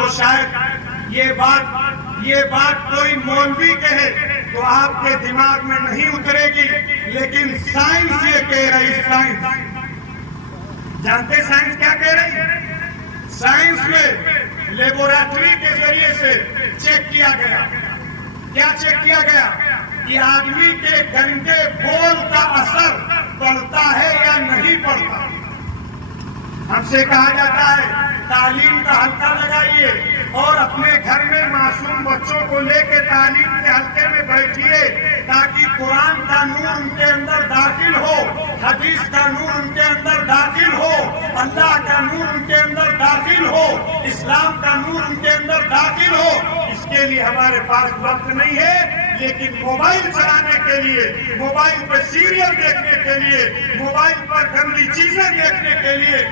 کو شاید یہ بات کوئی مولوی کہے تو آپ کے دماغ میں نہیں اترے گی، لیکن سائنس یہ کہہ رہی، سائنس جانتے سائنس کیا کہہ رہی؟ سائنس میں لیبورٹری کے ذریعے سے چیک کیا گیا، کیا چیک کیا گیا کہ آدمی کے گندے بول کا اثر پڑتا ہے یا نہیں پڑتا۔ ہم سے کہا جاتا ہے تعلیم کا حلقہ لگائیے اور اپنے گھر میں معصوم بچوں کو لے کے تعلیم کے حلقے میں بیٹھیے تاکہ قرآن کا نور ان کے اندر داخل ہو، حدیث کا نور ان کے اندر داخل ہو، اللہ کا نور ان کے اندر داخل ہو، اسلام کا نور ان کے اندر داخل ہو۔ اس کے لیے ہمارے پاس وقت نہیں ہے، لیکن موبائل چلانے کے لیے، موبائل پر سیریل دیکھنے کے لیے، موبائل پر گندی چیزیں دیکھنے کے لیے